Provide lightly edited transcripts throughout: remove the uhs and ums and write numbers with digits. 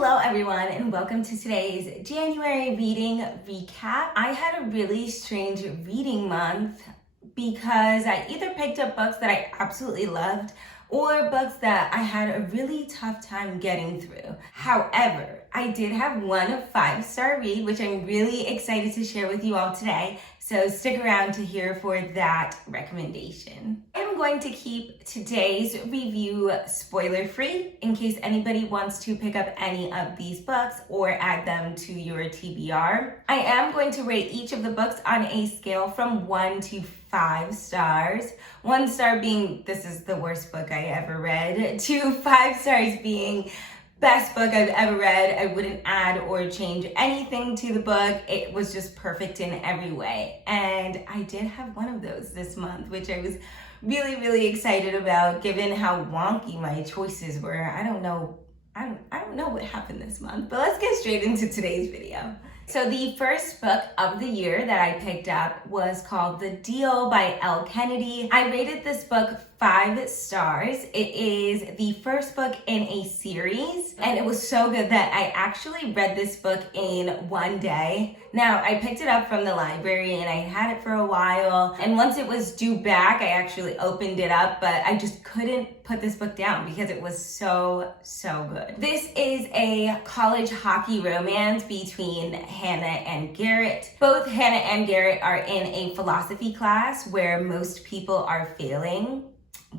Hello everyone and welcome to today's January reading recap. I had a really strange reading month because I either picked up books that I absolutely loved or books that I had a really tough time getting through. However, I did have one 5-star read, which I'm really excited to share with you all today. So stick around to hear for that recommendation. I'm going to keep today's review spoiler-free in case anybody wants to pick up any of these books or add them to your TBR. I am going to rate each of the books on a scale from 1 to 5 stars. 1 star being, this is the worst book I ever read, to 5 stars being best book I've ever read. I wouldn't add or change anything to the book. It was just perfect in every way. And I did have one of those this month, which I was really excited about given how wonky my choices were. I don't know what happened this month, but let's get straight into today's video. So the first book of the year that I picked up was called The Deal by Elle Kennedy. I rated this book 5 stars. It is the first book in a series, and it was so good that I actually read this book in one day. Now, I picked it up from the library and I had it for a while, and once it was due back, I actually opened it up, but I just couldn't put this book down because it was so good. This is a college hockey romance between Hannah and Garrett. Both Hannah and Garrett are in a philosophy class where most people are failing.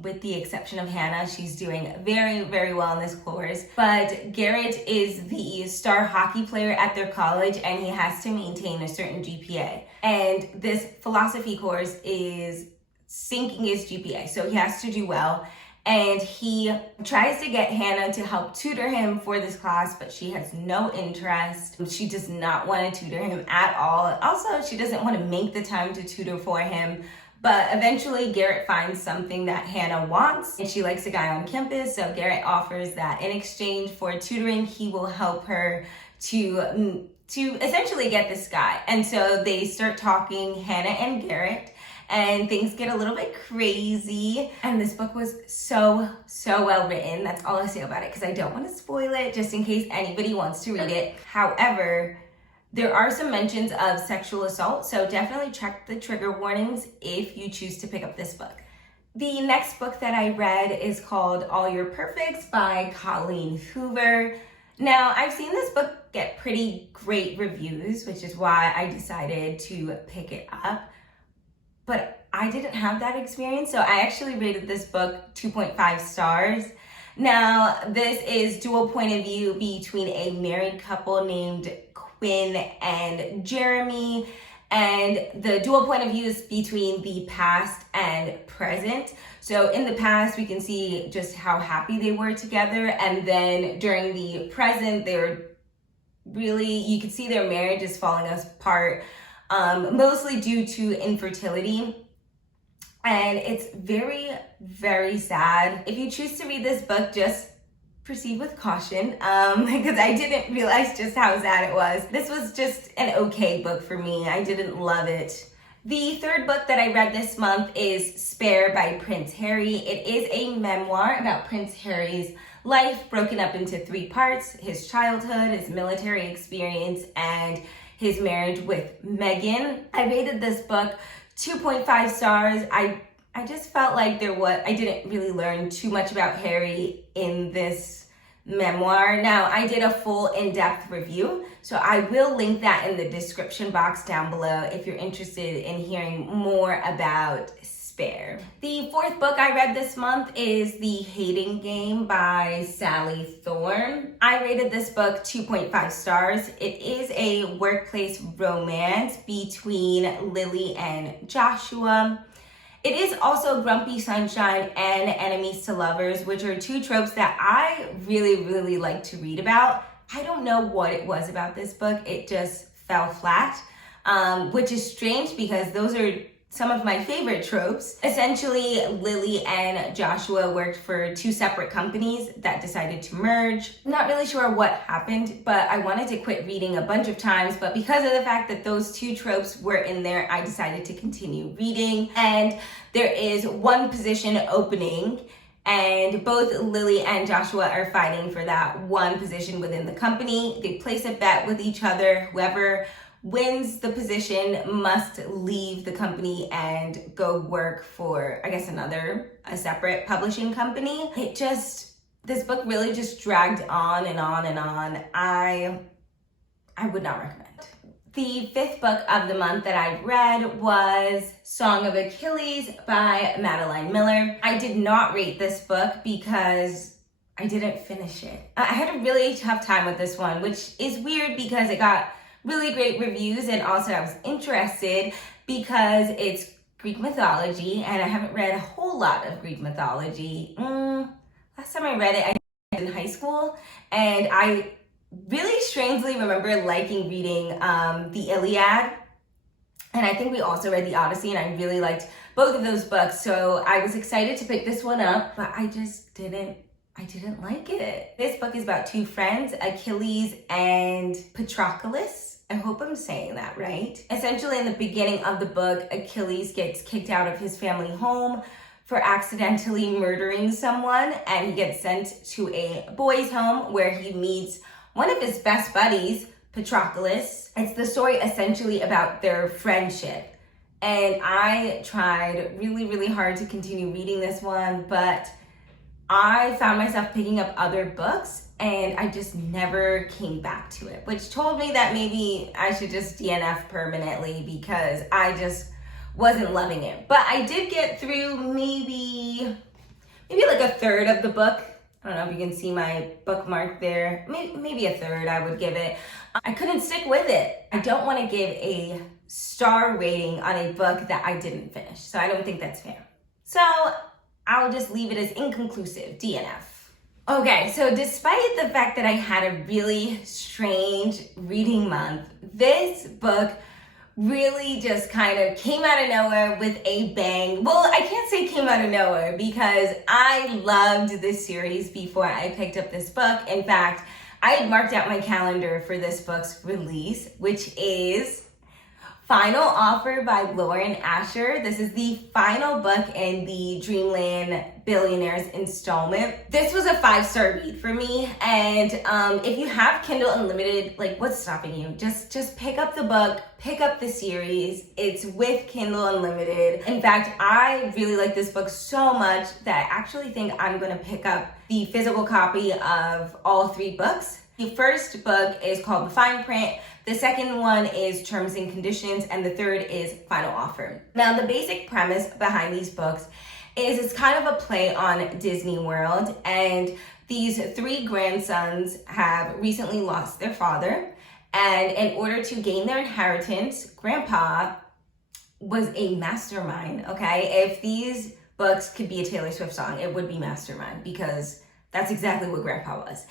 With the exception of Hannah, she's doing very well in this course. But Garrett is the star hockey player at their college and he has to maintain a certain GPA. And this philosophy course is sinking his GPA, so he has to do well. And he tries to get Hannah to help tutor him for this class, but she has no interest. She does not want to tutor him at all. Also, she doesn't want to make the time to tutor for him. But eventually Garrett finds something that Hannah wants, and she likes a guy on campus, so Garrett offers that in exchange for tutoring, he will help her to essentially get this guy. And so they start talking, Hannah and Garrett, and things get a little bit crazy. And this book was so well written. That's all I'll say about it because I don't want to spoil it just in case anybody wants to read it. However, there are some mentions of sexual assault, so definitely check the trigger warnings if you choose to pick up this book. The next book that I read is called All Your Perfects by Colleen Hoover. Now, I've seen this book get pretty great reviews, which is why I decided to pick it up. But I didn't have that experience, so I actually rated this book 2.5 stars. Now, this is dual point of view between a married couple named Quinn and Jeremy, and the dual point of view is between the past and present. So in the past, we can see just how happy they were together, and then during the present, they were you could see their marriage is falling apart, mostly due to infertility. And it's very sad. If you choose to read this book, just proceed with caution, because I didn't realize just how sad it was. This was just an okay book for me. I didn't love it. The third book that I read this month is Spare by Prince Harry. It is a memoir about Prince Harry's life broken up into 3 parts: his childhood, his military experience, and his marriage with Meghan. I rated this book 2.5 stars. I just felt like I didn't really learn too much about Harry in this memoir. Now, I did a full in-depth review, so I will link that in the description box down below if you're interested in hearing more about Spare. The fourth book I read this month is The Hating Game by Sally Thorne. I rated this book 2.5 stars. It is a workplace romance between Lily and Joshua. It is also Grumpy Sunshine and Enemies to Lovers, which are 2 tropes that I really like to read about. I don't know what it was about this book. It just fell flat, which is strange because those are some of my favorite tropes. Essentially, Lily and Joshua worked for 2 separate companies that decided to merge. Not really sure what happened, but I wanted to quit reading a bunch of times, but because of the fact that those 2 tropes were in there, I decided to continue reading. And there is one position opening And both Lily and Joshua are fighting for that one position within the company. They place a bet with each other. Whoever wins the position must leave the company and go work for, I guess, a separate publishing company. This book really just dragged on and on and on. I would not recommend. The fifth book of the month that I read was Song of Achilles by Madeline Miller. I did not rate this book because I didn't finish it. I had a really tough time with this one, which is weird because it got really great reviews, and also I was interested because it's Greek mythology, and I haven't read a whole lot of Greek mythology. Last time I read it, I was in high school, and I really strangely remember liking reading the Iliad, and I think we also read the Odyssey, and I really liked both of those books, so I was excited to pick this one up, but I didn't like it. This book is about two friends, Achilles and Patroclus. I hope I'm saying that right. Essentially, in the beginning of the book, Achilles gets kicked out of his family home for accidentally murdering someone, and he gets sent to a boys' home where he meets one of his best buddies, Patroclus. It's the story essentially about their friendship. And I tried really, really hard to continue reading this one, but I found myself picking up other books and I just never came back to it, which told me that maybe I should just DNF permanently because I just wasn't loving it. But I did get through maybe like a third of the book. I don't know if you can see my bookmark there. Maybe a third I would give it. I couldn't stick with it. I don't want to give a star rating on a book that I didn't finish, so I don't think that's fair. So I'll just leave it as inconclusive, DNF. Okay, so despite the fact that I had a really strange reading month, this book really just kind of came out of nowhere with a bang. Well, I can't say came out of nowhere because I loved this series before I picked up this book. In fact, I had marked out my calendar for this book's release, which is Final Offer by Lauren Asher. This is the final book in the Dreamland Billionaires installment. This was a 5-star read for me, and if you have Kindle Unlimited, like, what's stopping you? Just pick up the book, pick up the series. It's with Kindle Unlimited. In fact, I really like this book so much that I actually think I'm gonna pick up the physical copy of all 3 books. The first book is called The Fine Print. The second one is Terms and Conditions, and the third is Final Offer. Now, the basic premise behind these books is it's kind of a play on Disney World, and these 3 grandsons have recently lost their father, and in order to gain their inheritance, Grandpa was a mastermind, okay? If these books could be a Taylor Swift song, it would be Mastermind, because that's exactly what Grandpa was.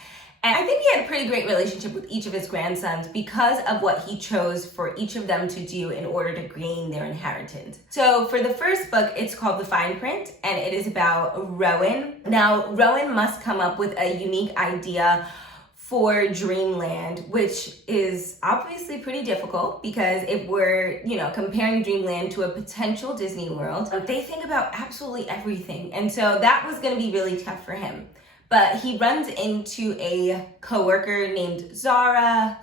And I think he had a pretty great relationship with each of his grandsons because of what he chose for each of them to do in order to gain their inheritance. So for the first book, it's called The Fine Print, and it is about Rowan. Now, Rowan must come up with a unique idea for Dreamland, which is obviously pretty difficult because if we're, comparing Dreamland to a potential Disney World, they think about absolutely everything. And so that was going to be really tough for him. But he runs into a coworker named Zara,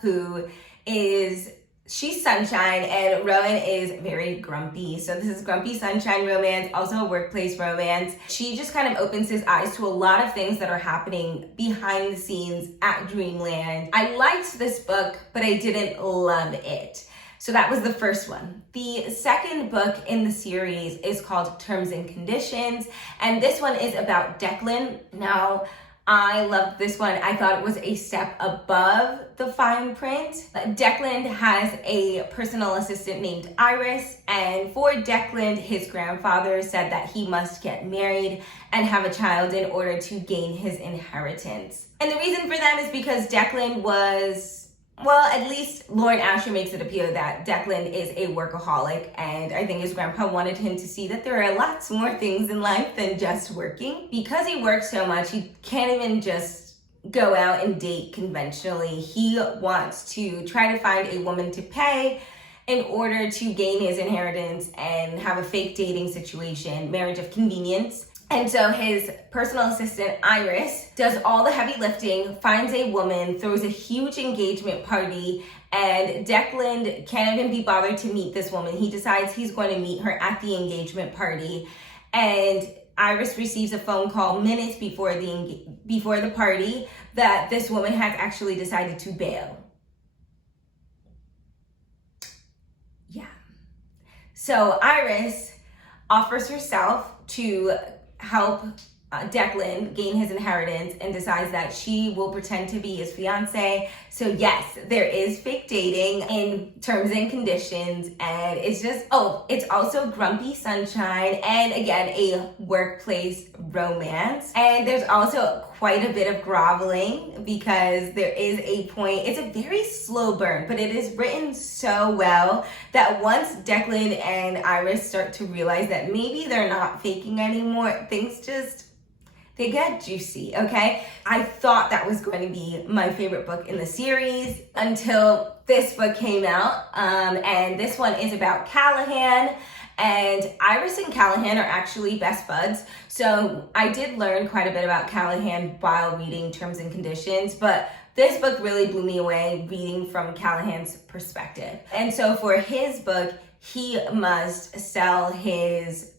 she's sunshine, and Rowan is very grumpy. So this is grumpy sunshine romance, also a workplace romance. She just kind of opens his eyes to a lot of things that are happening behind the scenes at Dreamland. I liked this book, but I didn't love it. So that was the first one. The second book in the series is called Terms and Conditions, and this one is about Declan. Now, I loved this one. I thought it was a step above The Fine Print. Declan has a personal assistant named Iris, and for Declan, his grandfather said that he must get married and have a child in order to gain his inheritance. And the reason for that is because Declan was, at least Lauren Asher makes it appear that Declan is a workaholic, and I think his grandpa wanted him to see that there are lots more things in life than just working. Because he works so much, he can't even just go out and date conventionally. He wants to try to find a woman to pay in order to gain his inheritance and have a fake dating situation, marriage of convenience. And so his personal assistant, Iris, does all the heavy lifting, finds a woman, throws a huge engagement party, and Declan can't even be bothered to meet this woman. He decides he's going to meet her at the engagement party. And Iris receives a phone call minutes before the party that this woman has actually decided to bail. Yeah. So Iris offers herself to help Declan gain his inheritance and decides that she will pretend to be his fiance. So yes, there is fake dating in terms and conditions, and it's just, it's also Grumpy Sunshine and again, a workplace romance. And there's also quite a bit of groveling because there is a point, it's a very slow burn, but it is written so well that once Declan and Iris start to realize that maybe they're not faking anymore, they get juicy, okay? I thought that was going to be my favorite book in the series until this book came out. And this one is about Callahan. And Iris and Callahan are actually best buds. So I did learn quite a bit about Callahan while reading Terms and Conditions, but this book really blew me away reading from Callahan's perspective. And so for his book, he must sell his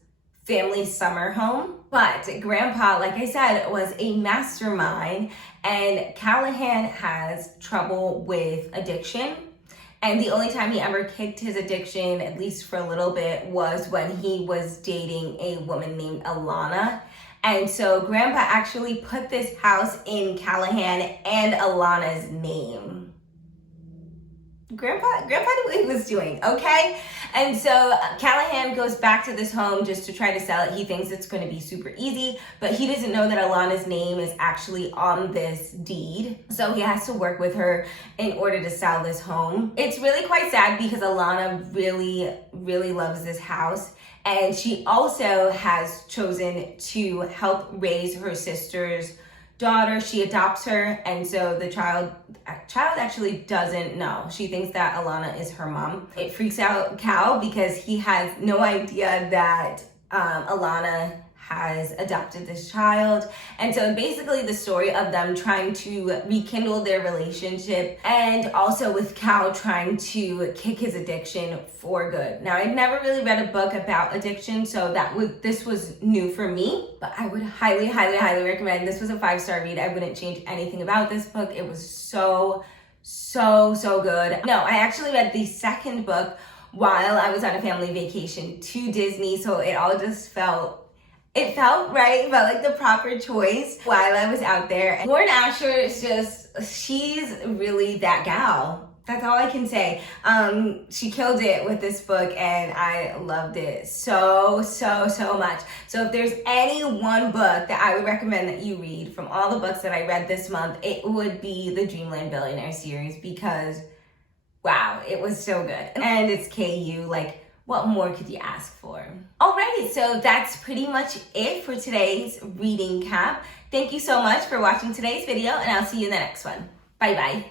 family summer home. But Grandpa, like I said, was a mastermind, and Callahan has trouble with addiction. And the only time he ever kicked his addiction, at least for a little bit, was when he was dating a woman named Alana. And so Grandpa actually put this house in Callahan and Alana's name. Grandpa knew what he was doing, okay? And so Callahan goes back to this home just to try to sell it. He thinks it's going to be super easy, but he doesn't know that Alana's name is actually on this deed. So he has to work with her in order to sell this home. It's really quite sad because Alana really, really loves this house. And she also has chosen to help raise her sister's daughter. She adopts her, and so the child actually doesn't know. She thinks that Alana is her mom. It freaks out Cal because he has no idea that Alana has adopted this child. And so basically the story of them trying to rekindle their relationship, and also with Cal trying to kick his addiction for good. Now, I'd never really read a book about addiction, so this was new for me, but I would highly, highly, highly recommend. This was a 5-star read. I wouldn't change anything about this book. It was so good. No, I actually read the second book while I was on a family vacation to Disney, so it all just felt right, felt like the proper choice while I was out there. And Lauren Asher is she's really that gal. That's all I can say. She killed it with this book, and I loved it so much. So if there's any one book that I would recommend that you read from all the books that I read this month, it would be the Dreamland Billionaires series, because wow, it was so good. And it's KU, like, what more could you ask for? Alrighty, so that's pretty much it for today's reading cap. Thank you so much for watching today's video, and I'll see you in the next one. Bye-bye.